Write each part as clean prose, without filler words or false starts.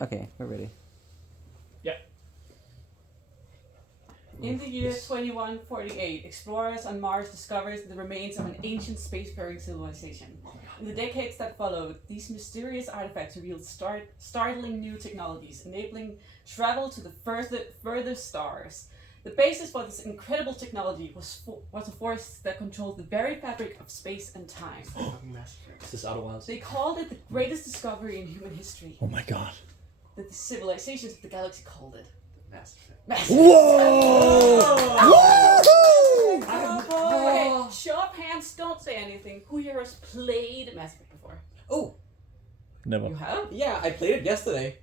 Okay, we're ready. In the year 2148, explorers on Mars discovered the remains of an ancient spacefaring civilization. In the decades that followed, these mysterious artifacts revealed startling new technologies, enabling travel to the furthest stars. The basis for this incredible technology was a force that controlled the very fabric of space and time. This is Outer Wilds. They called it the greatest discovery in human history. Oh my god. That the civilizations of the galaxy called it. Mass Effect. Whoa! Okay, show of hands, don't say anything. Who here has played Mass Effect before? Oh, Never. You have? yeah, I played it yesterday.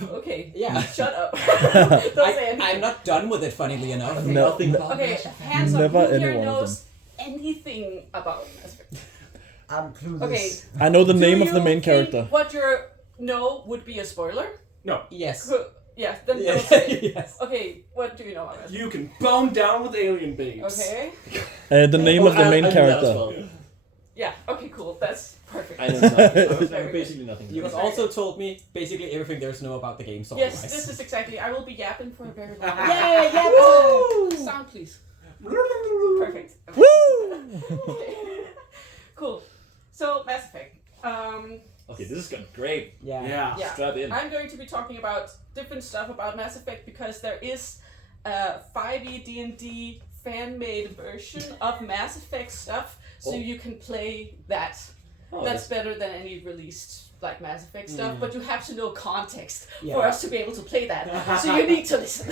Okay. Yeah. Shut up. Don't say anything. I'm not done with it, funnily enough. Okay. Nothing about Okay, Mass Effect. hands up. Never Who here any one of knows anything about Mass Effect? I'm clueless. Okay. I know the Do name of you the main think character. What you know would be a spoiler? Yes. Yes, then don't Yes. say it. Yes. Okay, what do you know about Mass Effect? You can bone down with alien babes. Okay. The name of the main I knew that as character. well. Yeah, okay, cool. That's perfect. I know nothing. Very I know good. basically nothing. You have Very also good. told me basically everything there is to know about the game. So Yes, this is exactly. I will be yapping for a very long time. Yeah. Sound, please. Perfect. Woo! Cool. So, Mass Effect. Okay, this is going great. Yeah. Yeah. Strap in. I'm going to be talking about different stuff about Mass Effect because there is a 5e D&D fan-made version of Mass Effect stuff, so Oh. you can play that. Oh, That's better than any released like Mass Effect stuff, but you have to know context Yeah. for us to be able to play that. So you need to listen.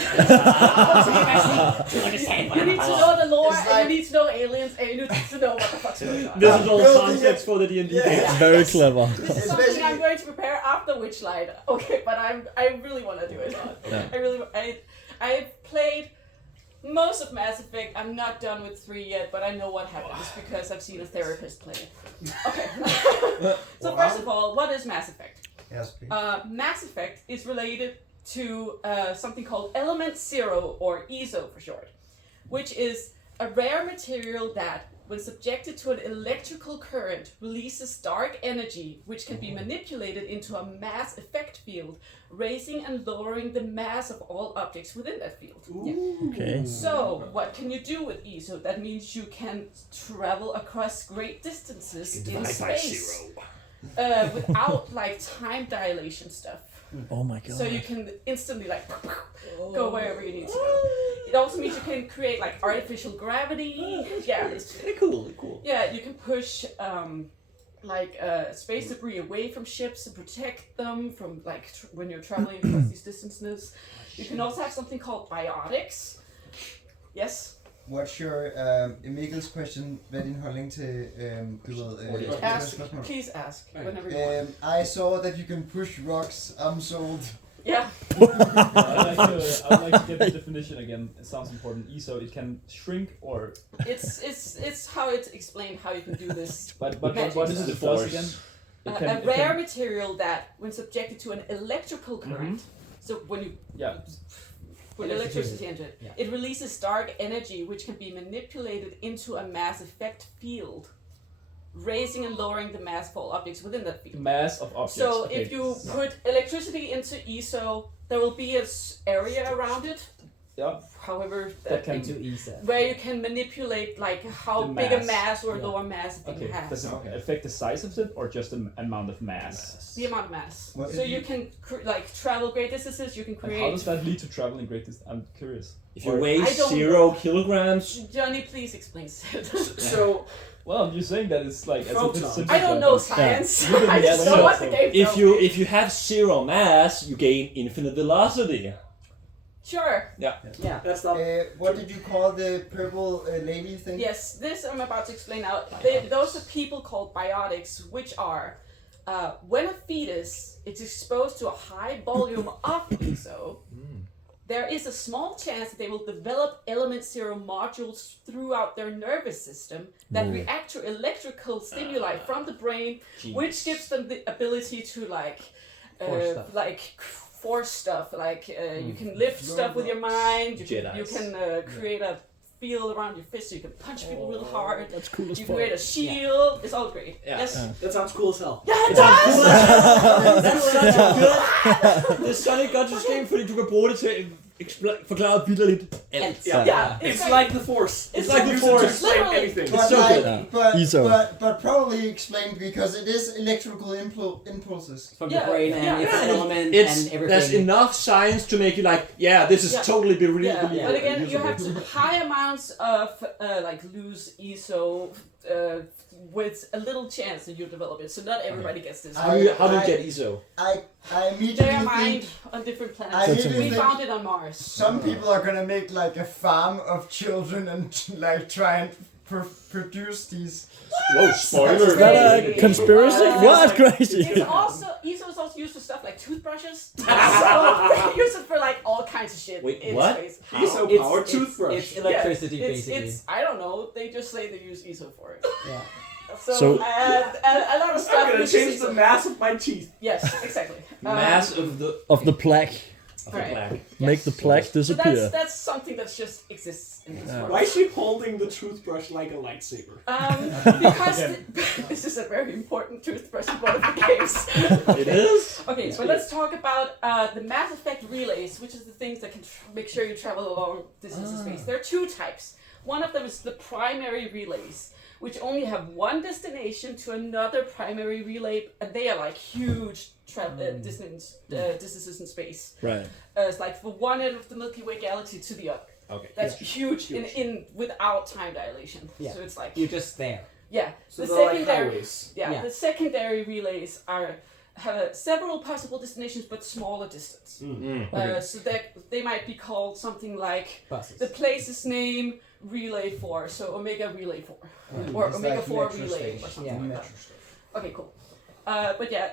You need to know the lore, It's and like- you need to know aliens, and you need to know what the fuck's going on. This is all Building context for the D&D Yeah. game. It's very clever. This is It's something basically- I'm going to prepare after Witchlight. Okay, but I really want to do it. Yeah. I've played most of Mass Effect. I'm not done with 3 yet, but I know what happens because I've seen a therapist play it. Okay. So first of all, what is Mass Effect? Yes, please. Mass Effect is related to something called Element Zero, or ESO for short, which is a rare material that, when subjected to an electrical current, releases dark energy which can be manipulated into a mass effect field, raising and lowering the mass of all objects within that field. Okay. So, what can you do with ESO? That means you can travel across great distances in space without like time dilation stuff. Oh my god. So you can instantly like go wherever you need to go. It also means you can create like artificial gravity. Yeah, it's Cool. yeah, you can push space debris away from ships and protect them from like when you're traveling across these distances. You can also have something called biotics. Yes. What's your Mikkel's question? Hvad er din holdning til Ask. Please ask whenever you want. I saw that you can push rocks. I'm sold. Yeah. I'd like to get the definition again. It sounds important. ESO, it can shrink or. It's how it's explained how you can do this. But Magic. what This is is it the does force. again? A rare material that, when subjected to an electrical current, so when you Yeah. put electricity into it, Yeah. it releases dark energy which can be manipulated into a mass effect field, raising and lowering the mass of all objects within that field. Mass of objects. So okay. if you put electricity into ESO, there will be an area around it, Yeah. however That can Into ESA. where you can manipulate like how The big a mass. mass or Yeah. lower mass it Okay. has. Does it affect the size of it or just the amount of mass? The amount of mass. What So if you can travel great distances. You can And how create. does that lead to traveling great distance? I'm curious. If you Or- weigh I don't 0 kilograms, Johnny, please explain it. So, Well, you're saying that it's like as if it's Photon. simple I don't know to- science. Yeah. I just Yeah, know so- what the game if you have 0 mass, you gain infinite velocity. Sure. Yeah. that's not... What did you call the purple lady thing? Yes, this I'm about to explain out. Those are people called biotics, which are when a fetus is exposed to a high volume of ESO, there is a small chance that they will develop element zero modules throughout their nervous system that react to electrical stimuli from the brain, which gives them the ability to force stuff. You can lift stuff with your mind. You can create a feel around your fist, so you can punch people real hard. That's cool as You fuck. create a shield. It's all great. Yeah. Yes. That sounds cool as hell. Yeah, it does. That's such a good. Det er Sonic godt system, fordi du kan bruge det til at forklare vildt alt. Yeah. Yeah, It's like the Force. It's like like the the Force. Force. Explain Literally. anything. But, so like, good. ESO. but probably explained because it is electrical impulses. From Yeah, your brain and yeah. its Yeah. element It's and everything. there's enough science to make you like, yeah, this is Yeah. totally be really. Yeah, Yeah. but again, you usable. have to high amounts of like loose ESO with a little chance that you develop it. So not everybody gets this. How do you get ESO? I They immediately are mined think on different I planets. immediately We think found it on Mars. some people are gonna make like a farm of children and like try and produce these. Whoa, spoiler! Is that a conspiracy? What? Crazy. It's also ESO is also used for stuff like toothbrushes. So we use it for like all kinds of shit. Wait, in what? space. ESO powered toothbrush. It's electricity, Yeah, basically. It's I don't know. They just say they use ESO for it. Yeah. So, So- a lot of stuff. I'm gonna uses change ESO. the mass of my teeth. Yes, exactly. Mass of Of the plaque. the Right. plaque. Make the plaque So disappear. that's something that just exists in this world. Why is she holding the toothbrush like a lightsaber? Because this is a very important toothbrush in one of the games. It is. Okay, but let's talk about the Mass Effect relays, which is the things that can make sure you travel along distance in space. There are two types. One of them is the primary relays, which only have one destination to another primary relay, and they are like huge distances in space. Right. It's like from one end of the Milky Way galaxy to the other. Okay. That's huge in without time dilation. Yeah. So it's like You're just there. yeah. So The they're like secondary highways. yeah, Yeah. the secondary relays have several possible destinations but smaller distance. So that they might be called something like Buses. the place's name Relay 4, so Omega Relay 4, or It's Omega like 4 metro Relay station. or something Yeah. like that. Okay, cool. But yeah,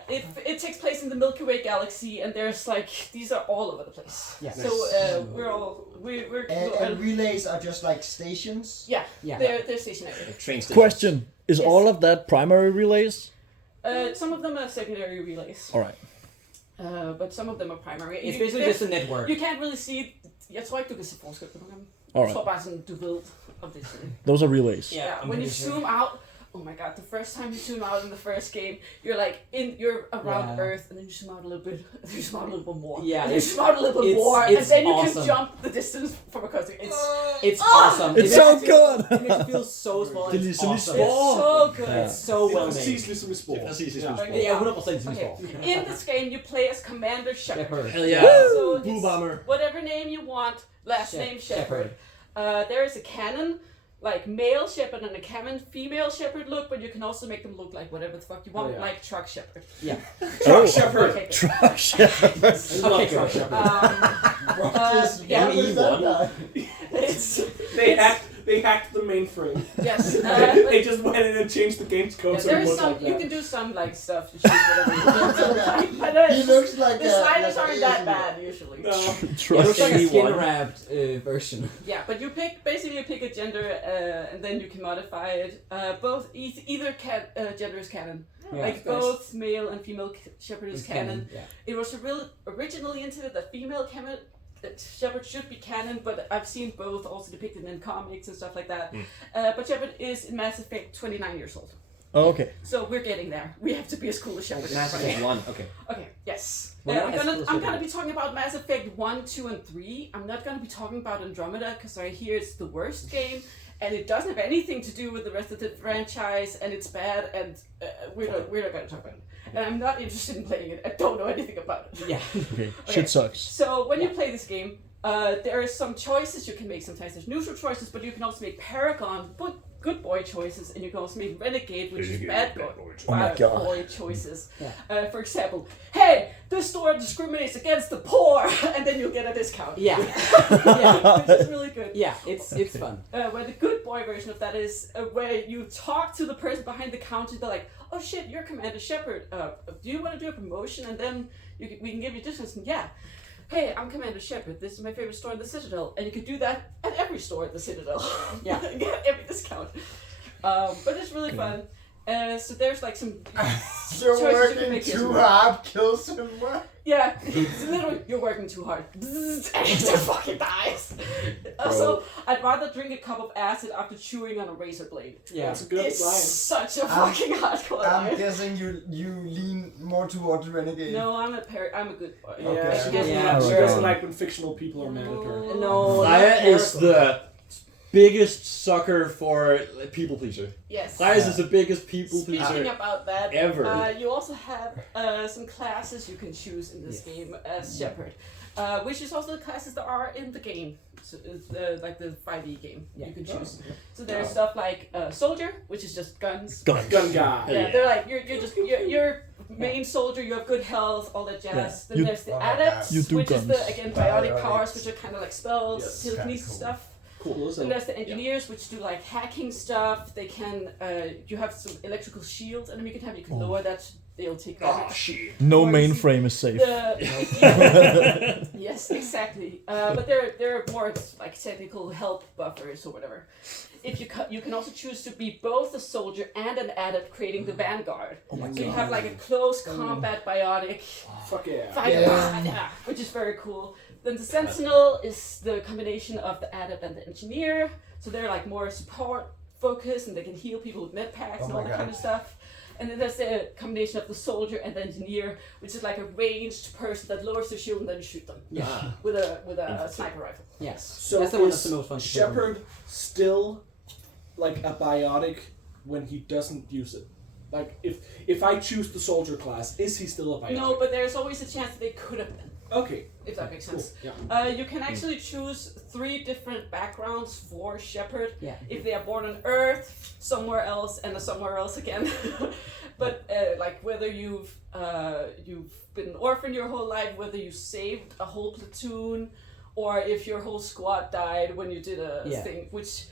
it takes place in the Milky Way galaxy, and there's like these are all over the place. Yeah. So we're And relays are just like stations. yeah, Yeah. they're stationary. Train station. Question: Is Yes. all of that primary relays? Some of them are secondary relays, All right. but some of them are primary. It's basically just a network. You can't really see. Jeg tror ikke, du kan se forskel på dem. All Jeg tror right. bare sådan, du ved om det er sådan. Those are relays. Yeah, I'm When you pretty sure. zoom out, oh my god, the first time you zoom out in the first game, you're around Yeah. Earth, and then you zoom out a little bit, and then you zoom out a little bit more. Yeah, and then you it's- zoom out a little bit it's- more, and it's then you awesome. can jump the distance from a cursor. It's awesome. It's It so makes you feel- good. It makes you feel so small. Det er It's ligesom i awesome. Spore. It's so good. Yeah. It's so Det well er præcis made. ligesom i Det spor. er præcis Ja. ligesom i Okay. Yeah, 100% ligesom Okay. Spore. In this game, you play as Commander Shepard. Shepherd. Hell yeah. So Blue it's Bomber. whatever name you want, last name Shepard. There is a canon, like male shepherd and a canon female shepherd look, but you can also make them look like whatever the fuck you want, Oh, yeah. like truck shepherd. Yeah. Truck Oh. shepherd. Okay, good. Truck shepherd. Okay, Truck good. shepherd. Yeah, What was that guy? it's They hacked the mainframe. yes. They just went in and changed the game's code Yeah, so it there is looked some. like You that. can do some like stuff to shoot whatever you want. But He looks like the sliders like aren't that bad usually. No. It Truck. looks like a Any skin one. wrapped version. Yeah, but you pick a gender, and then you can modify it. Both either gender is canon. Yeah. Like both male and female shepherd is It's canon. Yeah. It was originally intended that female shepherd should be canon, but I've seen both also depicted in comics and stuff like that. But Shepard is in Mass Effect 29 years old. Okay. So we're getting there. We have to be as cool as Shepard. Mass is. Effect 1. Okay. Okay, yes. Well, I'm as gonna cool as I'm you gonna want. be talking about Mass Effect 1, 2, and 3. I'm not gonna be talking about Andromeda because I hear it's the worst game and it doesn't have anything to do with the rest of the franchise and it's bad and we're not gonna talk about it. And I'm not interested in playing it. I don't know anything about it. Yeah. Okay. Okay. Shit sucks. So when you play this game, there are some choices you can make. Sometimes there's neutral choices, but you can also make Paragon, good boy choices, and you can also make Renegade, which is bad Oh my God. boy choices. Yeah. For example, hey, this store discriminates against the poor, and then you'll get a discount. Yeah. Yeah. Which is really good. Yeah. It's fun. Where the good boy version of that is where you talk to the person behind the counter. They're like, "Oh shit, you're Commander Shepard. Do you want to do a promotion? And then we can give you discounts." And yeah, hey, I'm Commander Shepard. This is my favorite store in the Citadel, and you can do that at every store at the Citadel. Yeah. Get every discount. But it's really fun. So there's like some You're choices you can working make too here. hard, kill someone. Yeah, it's literally you're working too hard. And it fucking dies. Also, I'd rather drink a cup of acid after chewing on a razor blade. Yeah. That's a good It's line. such a fucking hardcore I'm line. guessing you lean more towards renegade. No, I'm a good boy. Yeah, she Okay. doesn't, Yeah. she Right doesn't on. like when fictional people are mad at her. No. Freya is the biggest sucker for people pleaser. Yes. Freya is the biggest people Speaking pleaser about that, ever. you also have some classes you can choose in this game as Shepherd, which is also the classes that are in the game. So it's like the 5e game you can choose. So there's stuff like Soldier, which is just guns. Guns. Gun guy. Yeah, they're like you're main soldier. You have good health, all that jazz. Yeah. Then You- there's the Oh my adepts, God. You do which is the guns. again biotic Biotics. powers, which are kind of like spells, Yes, telekinesis kinda cool. stuff. Cool. Then there's the engineers, which do like hacking stuff. They can, you have some electrical shields, and you can lower that. They'll take damage. shit. No Or mainframe is safe. Yes, exactly. But they're more like technical help buffers or whatever. If you can also choose to be both a soldier and an adept, creating the vanguard. Oh my So you god. have like a close combat biotic Fuck yeah. fighter, Yeah. which is very cool. Then the sentinel is the combination of the adept and the engineer. So they're like more support focused, and they can heal people with med packs and Oh all my that kind of stuff. And then there's the combination of the soldier and the engineer, which is like a ranged person that lowers their shield and then shoot them Yeah. with a sniper rifle. Yes. So that's the one is that's the most fun. to play. Shepherd still like a biotic when he doesn't use it? Like if I choose the soldier class, is he still a biotic? No, but there's always a chance that they could have been, Okay. if that makes Cool. sense. Yeah. You can actually choose 3 different backgrounds for Shepherd. Yeah. If they are born on Earth, somewhere else, and somewhere else again. But like whether you've been an orphan your whole life, whether you saved a whole platoon, or if your whole squad died when you did a Yeah. thing, which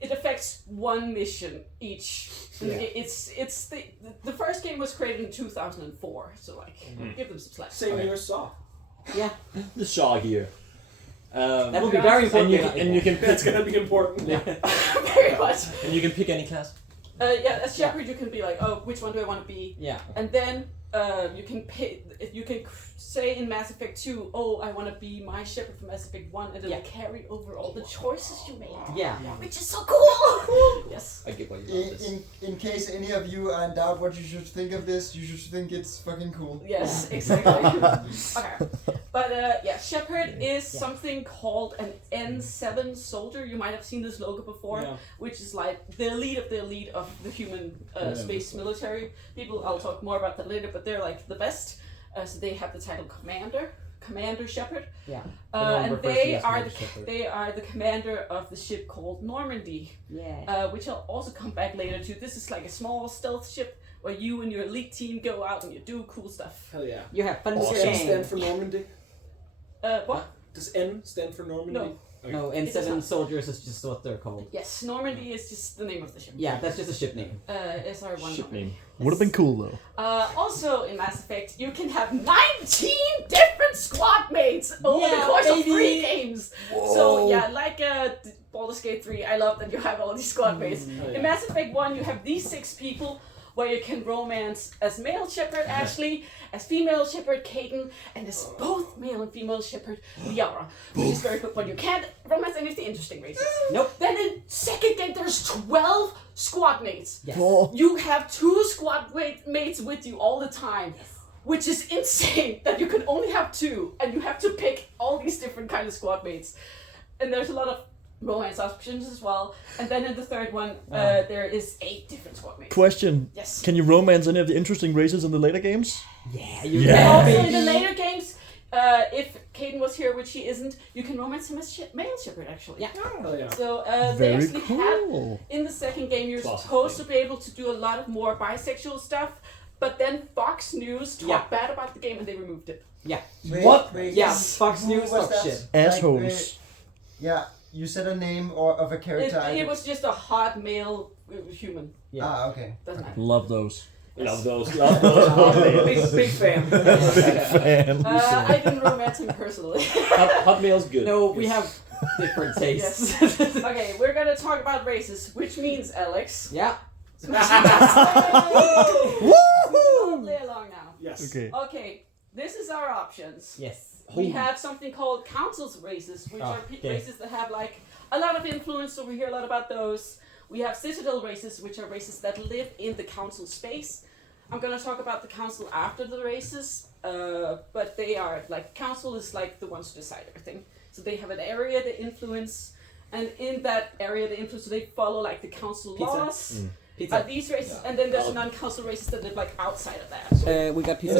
it affects 1 mission each. And Yeah. it's the first game was created in 2004, so like give them some slack. Same year as Saw. Yeah. The Saw here. That will be very important. And you can That's pick, gonna be important. Yeah. Very much. and you can pick any class. Yeah, as Shepherd, you can be like, oh, which one do I want to be? Yeah. And then you can pick. You can say in Mass Effect 2, oh, I want to be my Shepherd from Mass Effect 1, and it'll Yeah. carry over all the choices you made. Yeah. Which is so cool. Yes. I get what you want. In case any of you are in doubt what you should think of this, you should think it's fucking cool. Yes, exactly. Okay. But yeah, Shepherd is something called an N7 soldier. You might have seen this logo before, Yeah. which is like the elite of the human space military people. I'll talk more about that later, but they're like the best. So they have the title Commander Shepherd. Yeah. And they are the commander of the ship called Normandy, Yeah. which I'll also come back later to. This is like a small stealth ship where you and your elite team go out and you do cool stuff. Hell yeah. You have fun Does with N your stand for Normandy? What? Does N stand for Normandy? No. No, It does N7 not. soldiers is just what they're called. Yes, Normandy is just the name of the ship. Yeah, that's just a ship name. SR1 Ship Normandy. name. Would have been cool though. Also in Mass Effect, you can have 19 different squad mates over the Yeah, course of baby. 3 games. So yeah, like Baldur's Gate 3, I love that you have all these squad mates. Hell yeah. In Mass Effect 1, you have these 6 people where you can romance as male Shepard Ashley, as female Shepard Caden, and as both male and female Shepard Liara, which is very good, but you can't romance any of the interesting races. Nope. Then in second game, there's 12 squad mates. Yes. Oh, You have 2 squad mates with you all the time, which is insane that you can only have 2, and you have to pick all these different kind of squad mates. And there's a lot of romance options as well. And then in the third one, there is 8 different squad mates. question. Yes. Can you romance any of the interesting races in the later games? Yeah, you Yeah. And can, also in the baby. later games, if Caden was here, which he isn't, you can romance him as male Shepherd actually. Yeah. Hell yeah. So they Very actually had cool. in the second game, you're Classic supposed to be able to do a lot of more bisexual stuff, but then Fox News talked bad about the game and they removed it. What? Yeah, Fox who News was talk that? shit. Assholes. Yeah, you said a name of a character. It was just a hot male human. Yeah. Ah, okay. Doesn't matter. Love those. Love those. Love those. Big fan. Fans. I didn't romance him personally. Hot mail's good. No, we have different tastes. Okay, we're gonna talk about races, which means Alex. Yeah. We'll play along now. Yes. Okay. Okay, this is our options. Yes. We have something called councils races, which are okay. races that have like a lot of influence, so we hear a lot about those. We have citadel races, which are races that live in the council space. I'm gonna talk about the council after the races, but they are like, council is like the ones who decide everything. So they have an area they influence, and in that area they influence, so they follow like the council Pizza. laws. Pizza. These races, and then there's non-council races that live like outside of that. We got pizza.